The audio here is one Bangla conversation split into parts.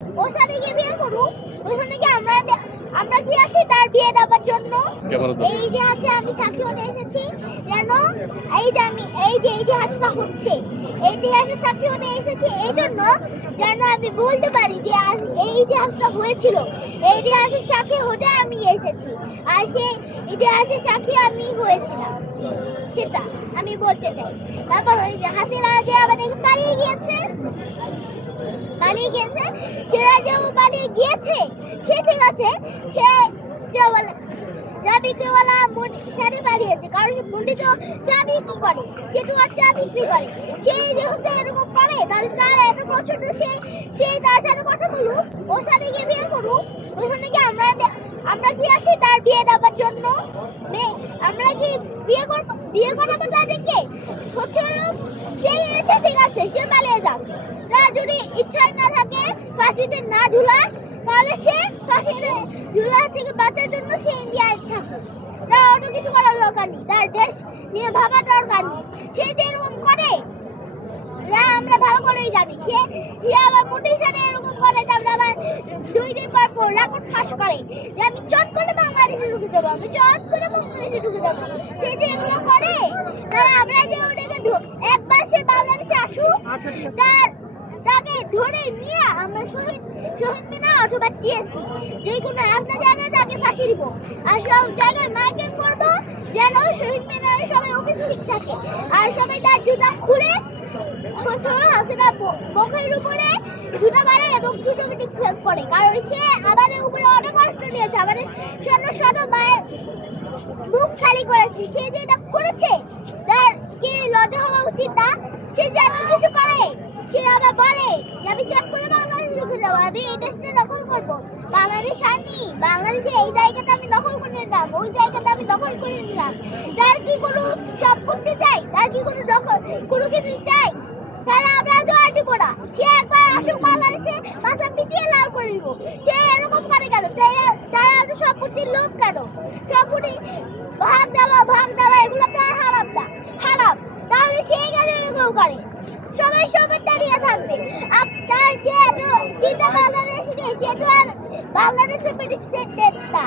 ওর সাথে গিয়ে বিয়ে করুক, ওর সাথে কি আমরা কি আছি তার বিয়ে দেওয়ার জন্য। এই ইতিহাসে আমি সাক্ষী হতে এসেছি যেন এই যে ইতিহাসটা হচ্ছে, এই ইতিহাসের সাক্ষী হতে এসেছি এই জন্য যেন আমি বলতে পারি যে এই ইতিহাসটা হয়েছিল। এই ইতিহাসের সাক্ষী হতে আমি এসেছি, আর সেই ইতিহাসের সাক্ষী আমি হয়েছিলাম, সেটা আমি বলতে চাই। তারপর ওই যে হাসিনা যে আমাদেরকে পালিয়ে গিয়েছে, সেটা যে পালিয়ে গিয়েছে সে ঠিক আছে, সে চা বিক্রিওয়ালা সাথে পালিয়েছে, কারণ মুন্ডি তো চা বিক্রি করে, সে তো আর চা বিক্রি করে, সেই যেহেতু এরকম করে তাহলে তার এত পছন্দ, সেই তার সাথে কথা বলুক, ওর সাথে গিয়ে বিয়ে করুক, ওর সাথে কি আমরা কি আছি তার বিয়ে দেওয়ার জন্য। আমরা কি বিয়ে করাবো তাদেরকে, হচ্ছে সেই ইচ্ছা ঠিক আছে, সে পালিয়ে যাক। তার যদি ইচ্ছাই না থাকে ফাঁসিতে না ঝুলায়, তাহলে সে ফাঁসিতে ঝুলা থেকে বাঁচার জন্য সে ইন্ডিয়ায় থাকে। তার অন্য কিছু করার দরকার নেই, তার দেশ নিয়ে ভাবার দরকার নেই। সে যে এরকম করে আমরা ভালো করেই জানি, সে আবার মোটির সাথে এরকম করে যে আমরা আবার 2 দিন পর রাখুন ফাঁস করে যে আমি চট করে বাংলাদেশে ঢুকে দেবো, আমি চট করে বাংলাদেশে ঢুকে দেবো। সে যে এগুলো করে তাহলে আমরা যে ওটাকে একবার সে বাংলাদেশে আসুক, তাকে ধরে নিয়ে আমরা শহীদ মিনার অথবা টিএসসি যে কোনো একটা জায়গায় তাকে ফাঁসি দিব, আর সব জায়গায় মাইকিং করবো যেন শহীদ মিনারে সবাই উপস্থিত থাকে, আর সবাই তার জুতা খুলে হাসিনার মুখের উপরে জুতা মারে এবং জুতো নিক্ষেপ করে, কারণ সে আমাদের উপরে অনেক কষ্ট নিয়েছে, আমাদের শত মায়ের মুখ খালি করেছে। সে যে এটা করেছে তার কি লজ্জা হওয়া উচিত না? সে যে এত কিছু করে, সে আবার বলে যে আমি চট করে বাংলাদেশে ঢুকে যাবো, আমি এই দেশটা দখল করবো। বাংলাদেশ আনি, বাংলাদেশে এই জায়গাটা আমি দখল করে নিলাম, ওই জায়গাটা আমি দখল করে নিলাম। তার কি কোনো সব করতে চাই? তার কি কোনো কিছু চাই? তাহলে আমরা জোয়ার দিব না। সে একবার আসুক বাংলাদেশে, ভাষা পিটিয়ে লাল করে দিব। সে এরকম করে কেন? তারা এত সম্পত্তির লোক কেন? সম্পত্তি ভাগ দেওয়া এগুলো তো আর হারাম। তাহলে সে কেন এরকম করে? সবাই দাঁড়িয়ে থাকবে। আপনার যে চিন্তা বাংলাদেশে নেই, সে তো আর বাংলাদেশের প্রেসিডেন্ট না।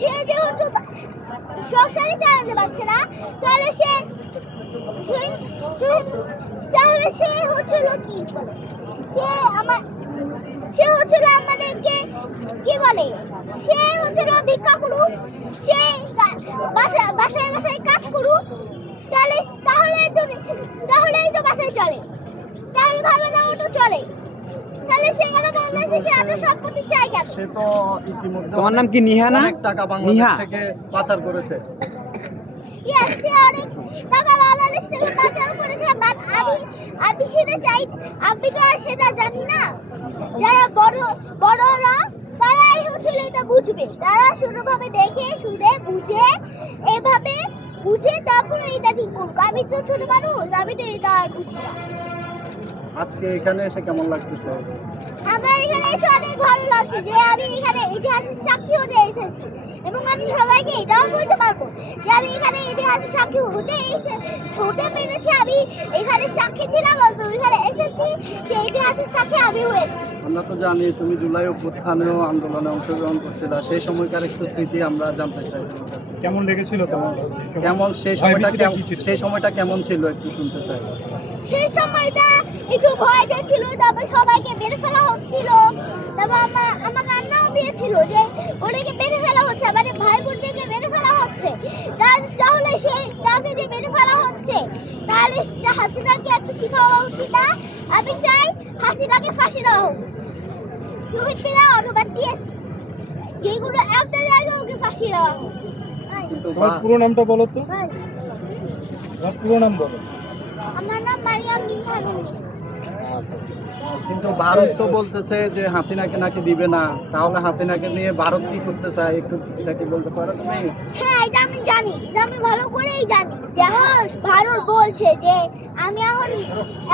সে যেহেতু সংসারই চালাতে পারছে না, তাহলে সে হচ্ছিল কি বলে, সে হচ্ছিল আমাদেরকে কি বলে, সে হচ্ছিল ভিক্ষা করুক, সে বাসায় কাজ করুক, তাহলেই তো বাসায় চলে, তাহলে ভাবে না তো চলে। তাহলে সে কেন বাংলাদেশে সে এত সম্পত্তি চাই কেন? সে তো ইতিমধ্যে তোমার নাম কি নিহা না? অনেক টাকা বাংলাদেশ থেকে পাচার করেছে। সে অনেক টাকা বাংলাদেশ থেকে পাচার করেছে, বাট আমি সেটা চাই, আমি তো আর সেটা জানি না। যারা বড়রা তারাই হচ্ছিল এটা বুঝবে, তারা শুধুভাবে দেখে শুনে এভাবে বুঝে তারপরে এটা ঠিক করুক। আমি তো ছোট মানুষ, আমি তো এটা আর বুঝি না। আজকে এখানে এসে কেমন লাগতেছে? আমার এখানে এসে অনেক ভালো লাগছে যে আমি এখানে ইতিহাসের সাক্ষী হতে এসেছি, এবং আমি সবাইকে এটাও বলতে পারবো যে আমি এখানে ইতিহাসের সাক্ষী হতে পেরেছি। আমি এখানে সাক্ষী ছিলাম, আমি এখানে এসেছি, সেই ইতিহাসের সাক্ষী আমি হয়েছি। আমরা তো জানি তুমি জুলাই অভ্যুত্থানেও আন্দোলনে অংশগ্রহণ করছিলা, সেই সময়কার একটু স্মৃতি আমরা জানতে চাই। কেমন লেগেছিল? সেই সময়টা কেমন ছিল একটু শুনতে চাই। সেই সময়টা একটু ভয় ছিল, তারপর সবাইকে মেরে ফেলা হচ্ছিল, তারপর আমার কান্নাও দিয়েছিল যে ওদেরকে মেরে ফেলা হচ্ছে, আমাদের ভাই বোনদেরকে মেরে ফেলা হচ্ছে। তাহলে তাকে যে মেরে ফেলা হচ্ছে, তাহলে হাসিনাকে একটা শিক্ষা হওয়া উচিত না? আমি চাই হাসিনাকে ফাঁসি দেওয়া হোক, শহীদ মিনার অথবা টিএসসি যেগুলো একটা জায়গায় ওকে ফাঁসি দেওয়া হোক। তোমার পুরো নামটা বলো তো? তোমার পুরো নাম বলো। আমার নাম মারিয়াম বিনতে নূরী। কিন্তু ভারত তো বলতেছে যে হাসিনাকে নাকি দিবে না, তাহলে হাসিনাকে নিয়ে ভারত কি করতে চায় একটু এটা কি বলতে পারো তুমি? হ্যাঁ, এটা আমি জানি, এটা আমি ভালো করেই জানি যে ভারত বলছে যে আমি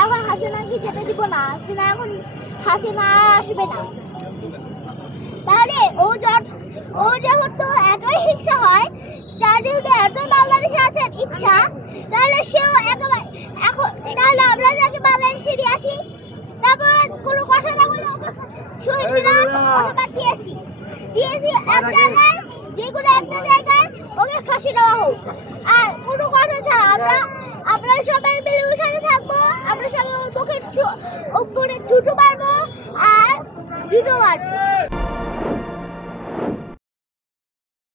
এখন হাসিনাকে যেতে দিব না, হাসিনা আসবে না। তাহলে ও যেহেতু এতই হিংসা হয়, তার যেহেতু এতই বাংলাদেশে আসার ইচ্ছা, তাহলে সেও একেবারে এখন তাহলে আমরা যাকে বাংলাদেশে দিয়ে আসি, তারপর কোনো কথা না বলে শহীদ মিনার অথবা টিএসসি এক জায়গায়, যে কোনো একটা জায়গায় ওকে ফাঁসি দেওয়া হোক। আর কোনো কথা ছাড়া আমরা সবাই মিলে ওইখানে থাকবো, আমরা সবাই ওর মুখে উপরে ছুটু মারবো আর জুতো মারবো।